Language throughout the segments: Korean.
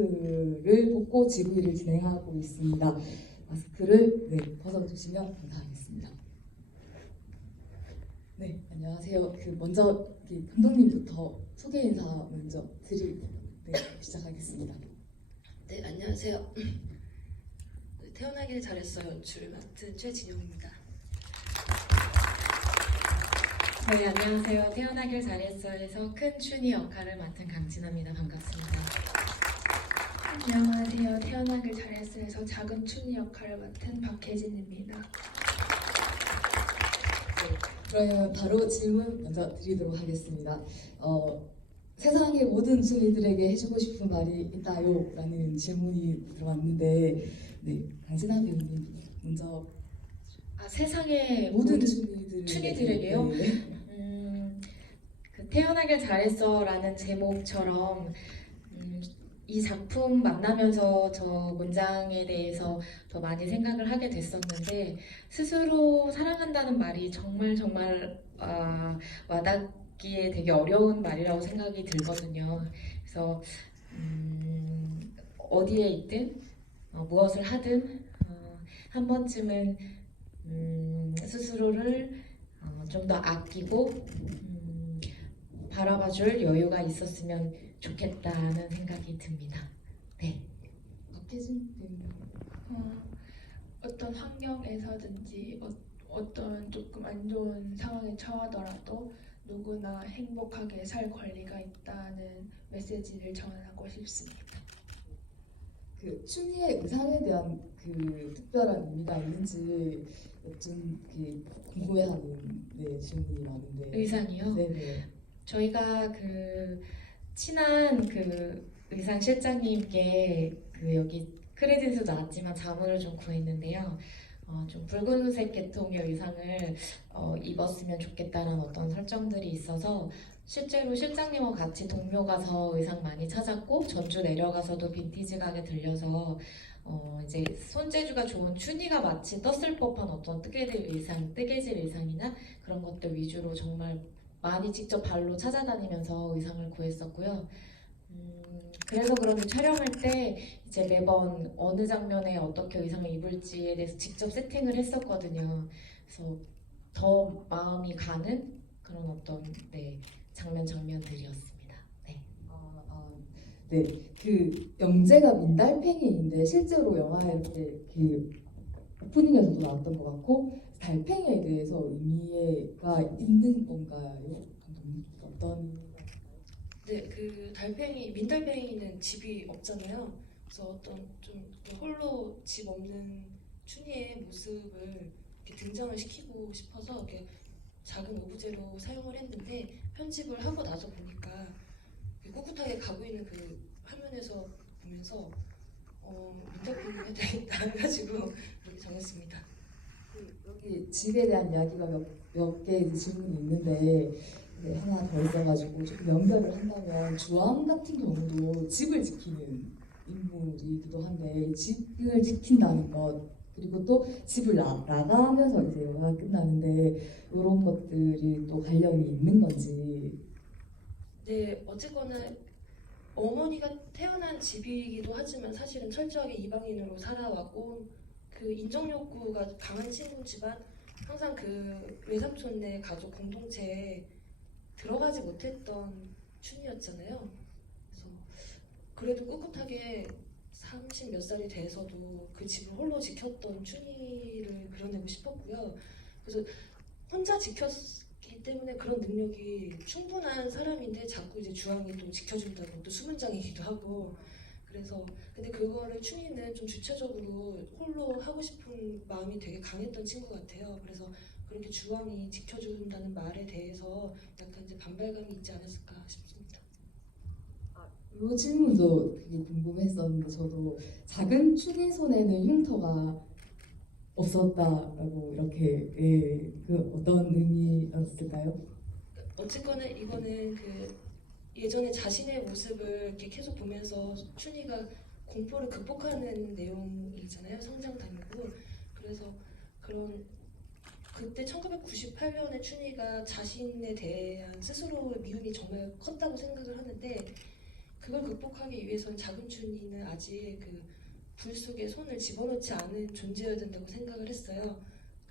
마스크를 벗고 GV를 진행하고 있습니다. 마스크를 벗어주시면 감사하겠습니다. 네, 안녕하세요. 먼저 감독님부터 소개 인사 먼저 드리고 시작하겠습니다. 네, 안녕하세요. 태어나길 잘했어 연출을 맡은 최진영입니다. 네, 안녕하세요. 태어나길 잘했어에서 큰 춘희 역할을 맡은 강진아입니다. 반갑습니다. 안녕하세요. 태어나길 잘했어에서 작은 춘희 역할을 맡은 박혜진입니다. 그러면 바로 질문 먼저 드리도록 하겠습니다. 세상의 모든 춘이들에게 해주고 싶은 말이 있다요? 라는 질문이 들어왔는데 강진아 배우님 먼저 세상의 모든 춘이들에게요? 네. 그 태어나길 잘했어라는 제목처럼 이 작품 만나면서 저 문장에 대해서 더 많이 생각을 하게 됐었는데 스스로 사랑한다는 말이 정말 와닿기에 되게 어려운 말이라고 생각이 들거든요. 그래서 어디에 있든 무엇을 하든 한 번쯤은 스스로를 좀 더 아끼고 바라봐줄 여유가 있었으면 좋겠다는 생각이 듭니다. 네. 박혜진 배우님. 어떤 환경에서든지 어떤 조금 안 좋은 상황에 처하더라도 누구나 행복하게 살 권리가 있다는 메시지를 전하고 싶습니다. 춘희의 의상에 대한 특별한 의미가 있는지 좀 궁금해하는 질문이 많은데. 의상이요? 네네. 저희가 친한 의상 실장님께 여기 크레딧에서 나왔지만 자문을 좀 구했는데요. 좀 붉은색 계통의 의상을 입었으면 좋겠다는 어떤 설정들이 있어서 실제로 실장님과 같이 동묘 가서 의상 많이 찾았고 전주 내려가서도 빈티지 가게 들려서 이제 손재주가 좋은 춘희가 마치 떴을 법한 어떤 뜨개질 의상이나 그런 것들 위주로 정말 많이 직접 발로 찾아다니면서 의상을 구했었고요. 그래서 그런지 촬영할 때 이제 매번 어느 장면에 어떻게 의상을 입을지에 대해서 직접 세팅을 했었거든요. 그래서 더 마음이 가는 그런 어떤 장면들이었습니다. 네. 영재가 민달팽이인데 실제로 영화에 이렇게 오프닝에서도 나왔던 것 같고 달팽이에 대해서 의미가 있는 건가요? 감독님 어떤? 네, 민달팽이는 집이 없잖아요. 그래서 어떤 좀 홀로 집 없는 춘희의 모습을 이렇게 등장을 시키고 싶어서 이렇게 작은 오브제로 사용을 했는데 편집을 하고 나서 보니까 꿋꿋하게 가고 있는 화면에서 보면서 민달팽이 해야 되겠다 해가지고 이렇게 정했습니다. 여기 집에 대한 이야기가 몇 개 질문이 있는데 하나 더 있어가지고 조금 연결을 한다면 주암 같은 경우도 집을 지키는 인물이기도 한데 집을 지킨다는 것 그리고 또 집을 나가면서 이제 영화가 끝나는데 이런 것들이 또 관련이 있는 건지. 네, 어쨌거나 어머니가 태어난 집이기도 하지만 사실은 철저하게 이방인으로 살아왔고 인정 욕구가 강한 친구지만 항상 외삼촌네 가족 공동체에 들어가지 못했던 춘이었잖아요. 그래서 그래도 꿋꿋하게 30 몇 살이 돼서도 그 집을 홀로 지켰던 춘이를 그려내고 싶었고요. 그래서 혼자 지켰기 때문에 그런 능력이 충분한 사람인데 자꾸 이제 주황이 또 지켜준다는 것도 수문장이기도 하고 그래서 근데 그거를 춘희는 좀 주체적으로 홀로 하고 싶은 마음이 되게 강했던 친구 같아요. 그래서 그렇게 주황이 지켜준다는 말에 대해서 약간 이제 반발감이 있지 않았을까 싶습니다. 이 질문도 되게 궁금했었는데 저도 작은 춘희 손에는 흉터가 없었다라고 이렇게 어떤 의미였을까요? 어쨌거나 이거는 예전에 자신의 모습을 이렇게 계속 보면서 춘희가 공포를 극복하는 내용이잖아요. 성장담이고 그래서 그때 1998년에 춘희가 자신에 대한 스스로의 미움이 정말 컸다고 생각을 하는데 그걸 극복하기 위해서는 작은 춘이는 아직 그 불 속에 손을 집어넣지 않은 존재여야 된다고 생각을 했어요.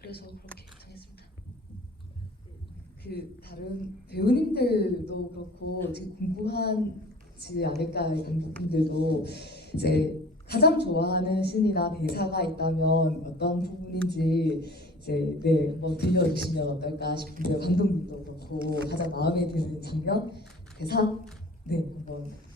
그래서 그렇게 정했습니다. 그 다른 배우님들도 그렇고 지금 궁금하지 않을까 이런 부분들도 이제 가장 좋아하는 씬이나 대사가 있다면 어떤 부분인지 이제 네 한번 들려주시면 어떨까 싶은데요. 감독님도 그렇고 가장 마음에 드는 장면, 대사 네 한번.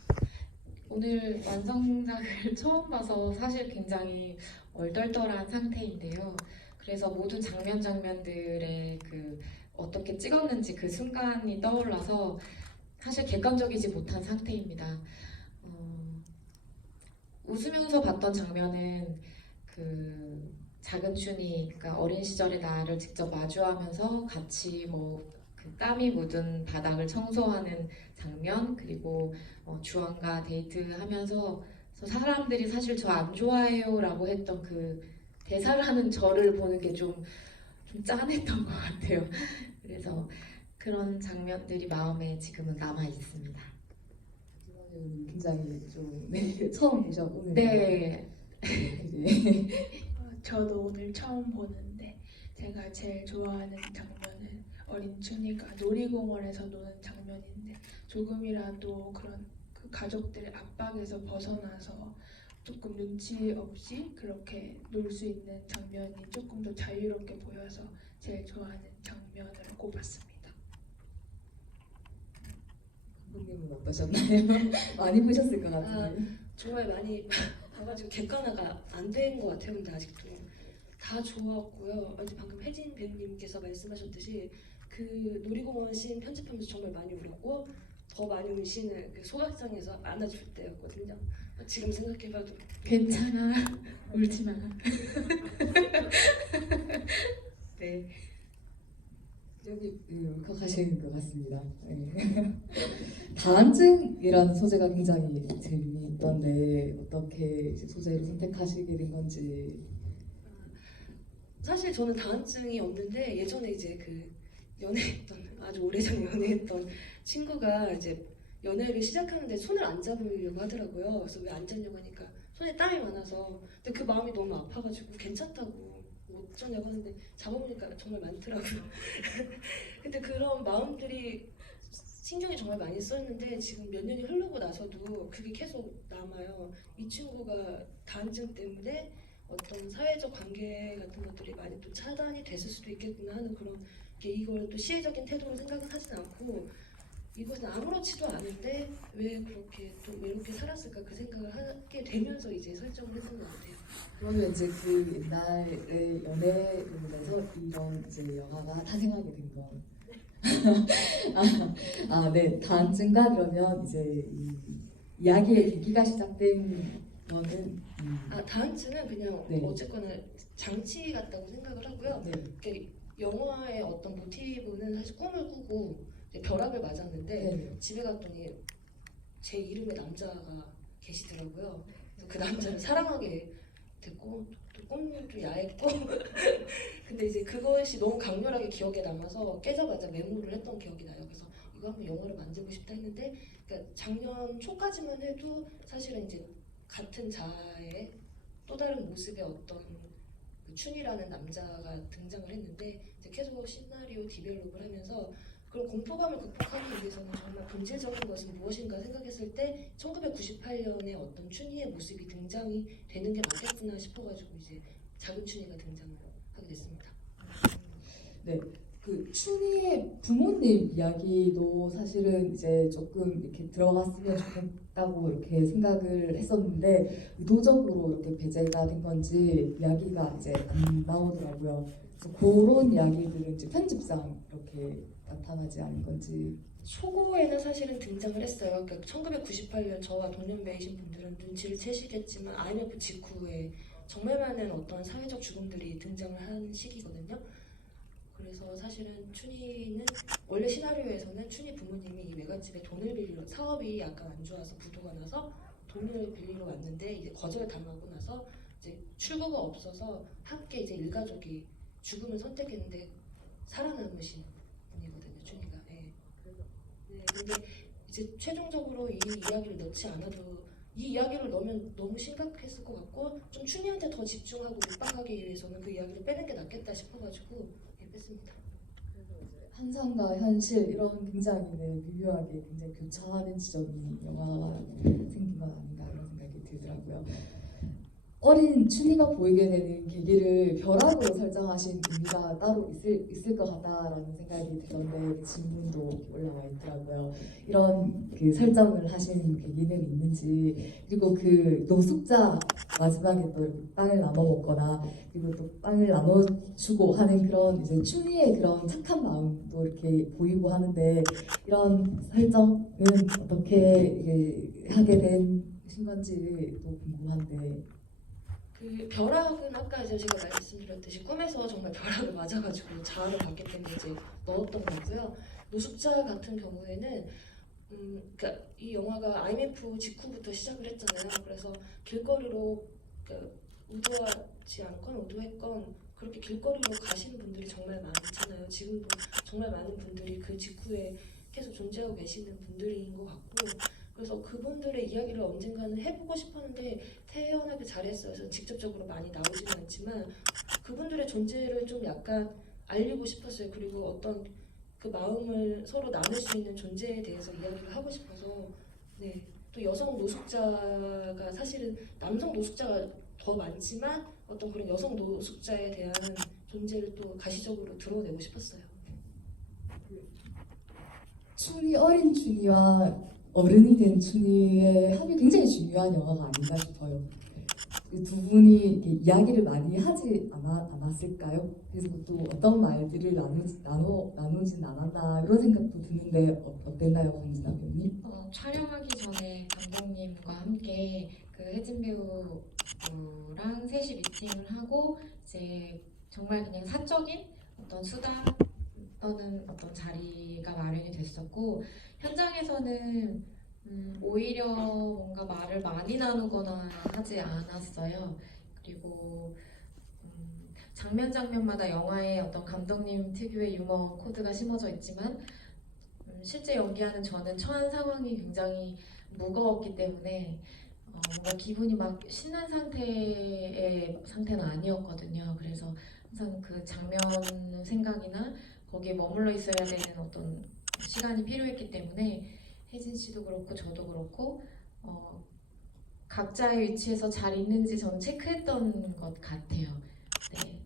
오늘 완성작을 처음 봐서 사실 굉장히 얼떨떨한 상태인데요. 그래서 모든 장면들의 그 어떻게 찍었는지 그 순간이 떠올라서 사실 객관적이지 못한 상태입니다. 웃으면서 봤던 장면은 그 작은 춘이, 그러니까 어린 시절의 나를 직접 마주하면서 같이 그 땀이 묻은 바닥을 청소하는 장면, 그리고 주원과 데이트하면서 사람들이 사실 저 안 좋아해요라고 했던 그 대사를 하는 저를 보는 게 좀 짠했던 것 같아요. 그래서 그런 장면들이 마음에 지금은 남아 있습니다. 이번에는 굉장히 좀 네, 처음 보셔보는 네. 되게 저도 오늘 처음 보는데 제가 제일 좋아하는 장면은 어린 춘이가 놀이공원에서 노는 장면인데 조금이라도 그런 그 가족들의 압박에서 벗어나서 조금 눈치 없이 그렇게 놀 수 있는 장면이 조금 더 자유롭게 보여서 제일 좋아하는 장면을 꼽았습니다. 감독님은 어떠셨나요? 많이 보셨을 것 같은데. 정말 많이 봐가지고 객관화가 안 된 것 같아요. 근데 아직도 다 좋았고요. 어제 방금 혜진 배우님께서 말씀하셨듯이 그 놀이공원 씬 편집하면서 정말 많이 울었고 더 많이 운 씬을 그 소각장에서 안아줄 때였거든요. 지금 생각해봐도 괜찮아. 울지 마. 네. 여기 울컥하시는 것 같습니다. 네. 다한증이라는 소재가 굉장히 재미있던데 어떻게 이제 소재를 선택하시게 된 건지. 사실 저는 다한증이 없는데 예전에 이제 그 연애했던 아주 오래전에 연애했던 친구가 이제 연애를 시작하는데 손을 안 잡으려고 하더라고요. 그래서 왜 안 잡냐고 하니까 손에 땀이 많아서 근데 그 마음이 너무 아파가지고 괜찮다고 뭐 어쩌냐고 하는데 잡아보니까 정말 많더라고요. 근데 그런 마음들이 신경이 정말 많이 써있는데 지금 몇 년이 흐르고 나서도 그게 계속 남아요. 이 친구가 다한증 때문에 어떤 사회적 관계 같은 것들이 많이 또 차단이 됐을 수도 있겠구나 하는 그런 게 이걸 또 시혜적인 태도로 생각은 하진 않고 이것은 아무렇지도 않은데 왜 그렇게 또 이렇게 살았을까 그 생각을 하게 되면서 이제 설정을 했던 것 같아요. 그러면 이제 그 옛날의 연애로 인해서 이런 이제 영화가 탄생하게 된 건. 네. 다한증과 그러면 이제 이 이야기의 계기가 시작된 거는 다한증은 그냥 네. 어쨌거나 장치 같다고 생각을 하고요. 네. 영화의 어떤 모티브는 사실 꿈을 꾸고 이제 벼락을 맞았는데 네. 집에 갔더니 제 이름의 남자가 계시더라고요. 그래서 그 남자를 사랑하게 됐고 또 꿈도 야했고 근데 이제 그것이 너무 강렬하게 기억에 남아서 깨자마자 메모를 했던 기억이 나요. 그래서 이거 한번 영화를 만들고 싶다 했는데 그러니까 작년 초까지만 해도 사실은 이제 같은 자아의 또 다른 모습의 어떤 그 춘이라는 남자가 등장을 했는데 이제 계속 시나리오 디벨롭을 하면서 그런 공포감을 극복하기 위해서는 정말 본질적인 것은 무엇인가 생각했을 때 1998년에 어떤 춘희의 모습이 등장이 되는 게 맞겠구나 싶어가지고 이제 작은 춘희가 등장을 하게 됐습니다. 네. 그 춘희의 부모님 이야기도 사실은 이제 조금 이렇게 들어갔으면 좋겠다고 이렇게 생각을 했었는데 의도적으로 이렇게 배제가 된 건지 이야기가 이제 안 나오더라고요. 그래서 그런 이야기들은 이제 편집상 이렇게 나타나지 않은 건지. 초고에는 사실은 등장을 했어요. 그러니까 1998년 저와 동년배이신 분들은 눈치를 채시겠지만 IMF 직후에 정말 많은 어떤 사회적 죽음들이 등장을 한 시기거든요. 그래서 사실은 춘희는 원래 시나리오에서는 춘희 부모님이 이 외갓집에 돈을 빌리러 사업이 약간 안 좋아서 부도가 나서 돈을 빌리러 왔는데 이제 거절당하고 나서 이제 출구가 없어서 함께 이제 일가족이 죽음을 선택했는데 살아남으신 분이거든요, 춘희가. 네. 근데 이제 최종적으로 이 이야기를 넣지 않아도 이 이야기를 넣으면 너무 심각했을 것 같고 좀 춘희한테 더 집중하고 육박하기 위해서는 그 이야기를 빼는 게 낫겠다 싶어가지고 뺐습니다. 환상과 현실 이런 굉장히 미묘하게 굉장히 교차하는 지점이 영화가 생긴 건 아닌가 이런 생각이 들더라고요. 어린 춘희가 보이게 되는 계기를 벼락으로 설정하신 의미가 따로 있을 것 같다라는 생각이 들던데 질문도 올라와 있더라고요. 이런 그 설정을 하신 계기는 있는지, 그리고 그 노숙자 마지막에 또 이렇게 빵을 나눠 먹거나 그리고 또 빵을 나눠주고 하는 그런 이제 춘희의 그런 착한 마음도 이렇게 보이고 하는데 이런 설정은 어떻게 이게 하게 된 건지도 궁금한데. 그 벼락은 아까 이제 제가 말씀드렸듯이 꿈에서 정말 벼락을 맞아가지고 자아를 받기 때문에 이제 넣었던 거고요. 노숙자 같은 경우에는 그러니까 이 영화가 IMF 직후부터 시작을 했잖아요. 그래서 길거리로 그러니까 의도하지 않건 의도했건 그렇게 길거리로 가시는 분들이 정말 많잖아요. 지금도 정말 많은 분들이 그 직후에 계속 존재하고 계시는 분들인 것 같고 그래서 그분들의 이야기를 언젠가는 해보고 싶었는데 태어나기 잘했어요. 그래서 직접적으로 많이 나오지는 않지만 그분들의 존재를 좀 약간 알리고 싶었어요. 그리고 어떤 그 마음을 서로 나눌 수 있는 존재에 대해서 이야기를 하고 싶어서 네. 또 여성 노숙자가 사실은 남성 노숙자가 더 많지만 어떤 그런 여성 노숙자에 대한 존재를 또 가시적으로 드러내고 싶었어요. 춘희, 어린 춘희와 어른이 된 춘희의 합이 굉장히 중요한 영화가 아닌가 싶어요. 그 두 분이 이렇게 이야기를 많이 하지 않았을까요? 그래서 또 어떤 말들을 나누진 않았나 이런 생각도 드는데 어땠나요, 강진아 배우님? 촬영하기 전에 감독님과 함께 그 혜진 배우랑 셋이 미팅을 하고 이제 정말 그냥 사적인 어떤 수다 떠는 어떤 자리가 마련이 됐었고 현장에서는 오히려 뭔가 말을 많이 나누거나 하지 않았어요. 그리고 장면 장면마다 영화에 어떤 감독님 특유의 유머 코드가 심어져 있지만 실제 연기하는 저는 처한 상황이 굉장히 무거웠기 때문에 뭔가 기분이 막 신난 상태는 아니었거든요. 그래서 항상 그 장면 생각이나 거기에 머물러 있어야 되는 어떤 시간이 필요했기 때문에 혜진 씨도 그렇고 저도 그렇고 각자의 위치에서 잘 있는지 저는 체크했던 것 같아요. 네,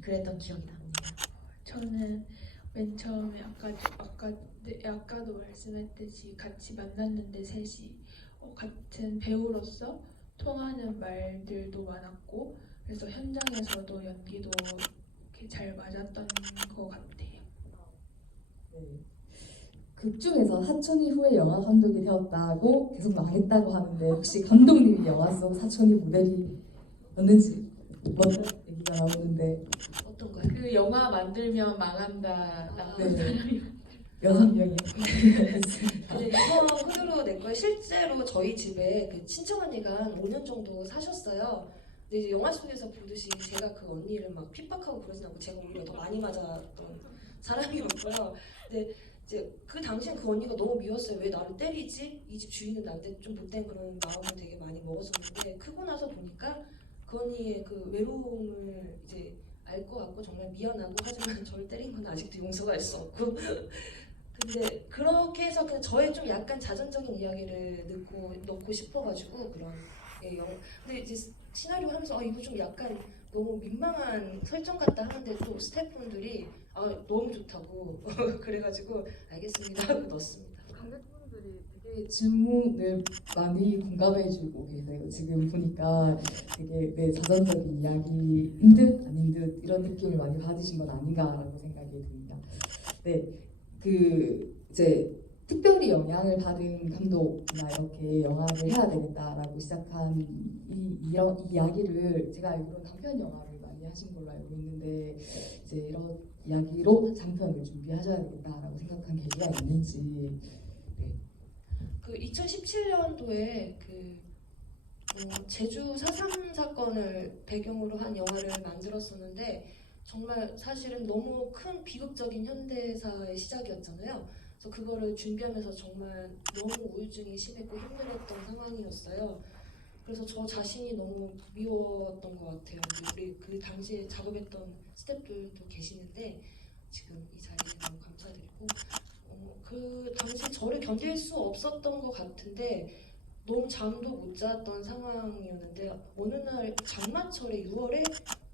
그랬던 기억이 납니다. 저는 맨 처음에 아까도 말씀했듯이 같이 만났는데 셋이 같은 배우로서 통하는 말들도 많았고 그래서 현장에서도 연기도 이렇게 잘 맞았던 것 같아요. 네. 극 중에서 하천이 후에 영화 감독이 되었다고 계속 말했다고 하는데 혹시 감독님이 영화 속 사촌이 모델이었는지 어떤 얘기가 나오는데 어떤가요? 그 영화 만들면 망한다. 네. 6명이 네, 이번 흐르르 내 거에 실제로 저희 집에 그 친척 언니가 한 5년 정도 사셨어요. 근데 이제 영화 속에서 보듯이 제가 그 언니를 막 핍박하고 그러진 않고 제가 오히려 더 많이 맞았던 사람이었고요. 근데 이제 그 당시엔 그 언니가 너무 미웠어요. 왜 나를 때리지? 이 집 주인은 나한테 좀 못된 그런 마음을 되게 많이 먹었었는데 크고 나서 보니까 그 언니의 그 외로움을 이제 알 것 같고 정말 미안하고 하지만 저를 때린 건 아직도 용서가 할 수 없고 근데 그렇게 해서 그냥 저의 좀 약간 자전적인 이야기를 넣고 싶어가지고 그런 근데 이제 시나리오 하면서 이거 좀 약간 너무 민망한 설정 같다 하는데 또 스태프분들이 너무 좋다고 그래가지고 알겠습니다 하고 넣었습니다. 관객분들이 되게 질문을 많이 공감해주고 계세요. 지금 보니까 되게 자전적인 이야기인 듯 아닌 듯 이런 느낌을 많이 받으신 건 아닌가라고 생각이 듭니다. 네, 이제 특별히 영향을 받은 감독이나 이렇게 영화를 해야 되겠다라고 시작한 이런 이야기를 제가 알기로는 단편 영화를 많이 하신 걸로 알고 있는데 이제 이런 이야기로 장편을 준비하셔야 되겠다라고 생각한 계기가 있는지. 네. 그 2017년도에 제주 4.3 사건을 배경으로 한 영화를 만들었었는데 정말 사실은 너무 큰 비극적인 현대사의 시작이었잖아요. 그래서 그거를 준비하면서 정말 너무 우울증이 심했고 힘들었던 상황이었어요. 그래서 저 자신이 너무 미웠던 것 같아요. 우리 그 당시에 작업했던 스태프들도 계시는데 지금 이 자리에 너무 감사드리고 그 당시 저를 견딜 수 없었던 것 같은데 너무 잠도 못 잤던 상황이었는데 어느 날 장마철에 6월에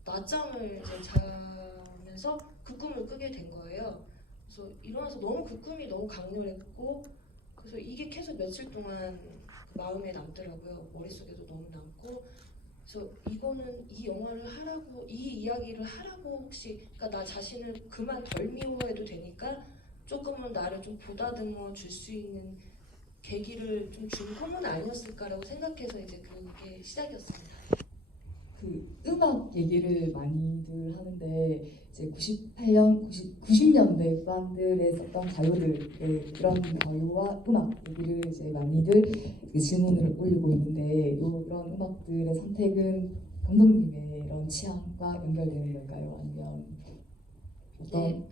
낮잠을 이제 자면서 그 꿈을 꾸게 된 거예요. 그래서 일어나서 너무 그 꿈이 너무 강렬했고 그래서 이게 계속 며칠 동안 마음에 남더라고요. 머릿속에도 너무 남고 그래서 이거는 이 영화를 하라고 이 이야기를 하라고 혹시 그러니까 나 자신을 그만 덜 미워해도 되니까 조금은 나를 좀 보다듬어 줄 수 있는 계기를 좀 준 꿈은 아니었을까라고 생각해서 이제 그게 시작이었습니다. 그 음악 얘기를 많이들 하는데 이제 98년, 90년대 후반들에 썼던 가요들의 그런 가요와 음악 얘기를 이제 많이들 그 질문을 올리고 있는데 이런 음악들의 선택은 감독님의 이런 취향과 연결되는 걸까요? 아니면 어떤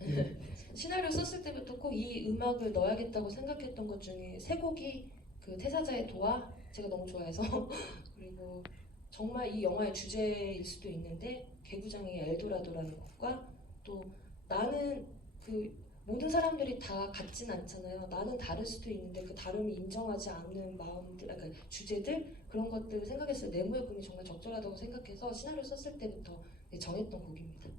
시나리오 썼을 때부터 꼭 이 음악을 넣어야겠다고 생각했던 것 중에 세 곡이 그 태사자의 도화 제가 너무 좋아해서 그리고 정말 이 영화의 주제일 수도 있는데 개구장의 엘도라도라는 곡과 또 나는 그 모든 사람들이 다 같진 않잖아요. 나는 다를 수도 있는데 그 다름을 인정하지 않는 마음들, 그러니까 주제들 그런 것들을 생각했을 때 네모의 꿈이 정말 적절하다고 생각해서 시나리오 썼을 때부터 정했던 곡입니다.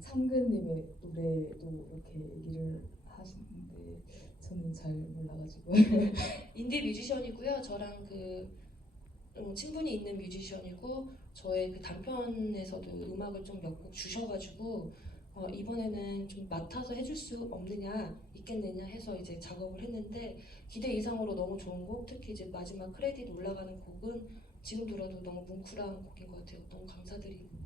창근님의 노래도 이렇게 얘기를 하시는데 저는 잘 몰라가지고 인디 뮤지션이고요. 저랑 그 친분이 있는 뮤지션이고 저의 그 단편에서도 음악을 좀 몇 곡 주셔가지고 이번에는 좀 맡아서 해줄 수 있겠느냐 해서 이제 작업을 했는데 기대 이상으로 너무 좋은 곡 특히 이제 마지막 크레딧 올라가는 곡은 지금 들어도 너무 뭉클한 곡인 것 같아요. 너무 감사드립니다.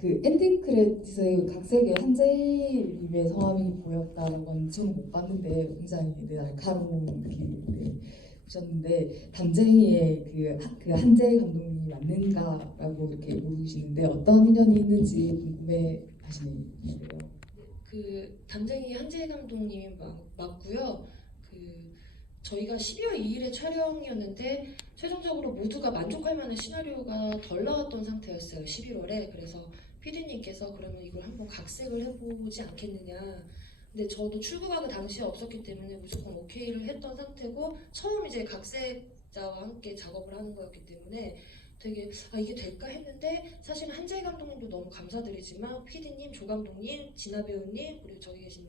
그 엔딩 크레딧의 각색에 한재일님의 성함이 보였다는 건 저는 못 봤는데 굉장히 날카로운 그 보셨는데 담쟁이의 그 한재일 감독님이 맞는가라고 이렇게 물으시는데 어떤 인연이 있는지 궁금해하시는데요. 그 담쟁이 한재일 감독님이 맞고요. 그 저희가 12월 2일에 촬영이었는데 최종적으로 모두가 만족할 만한 시나리오가 덜 나왔던 상태였어요. 11월에 그래서 PD님께서 그러면 이걸 한번 각색을 해보지 않겠느냐. 근데 저도 출국하고 당시에 없었기 때문에 무조건 오케이를 했던 상태고 처음 이제 각색자와 함께 작업을 하는 거였기 때문에 되게 이게 될까 했는데 사실 한재희 감독님도 너무 감사드리지만 PD님, 조 감독님, 진아 배우님 그리고 저기 계신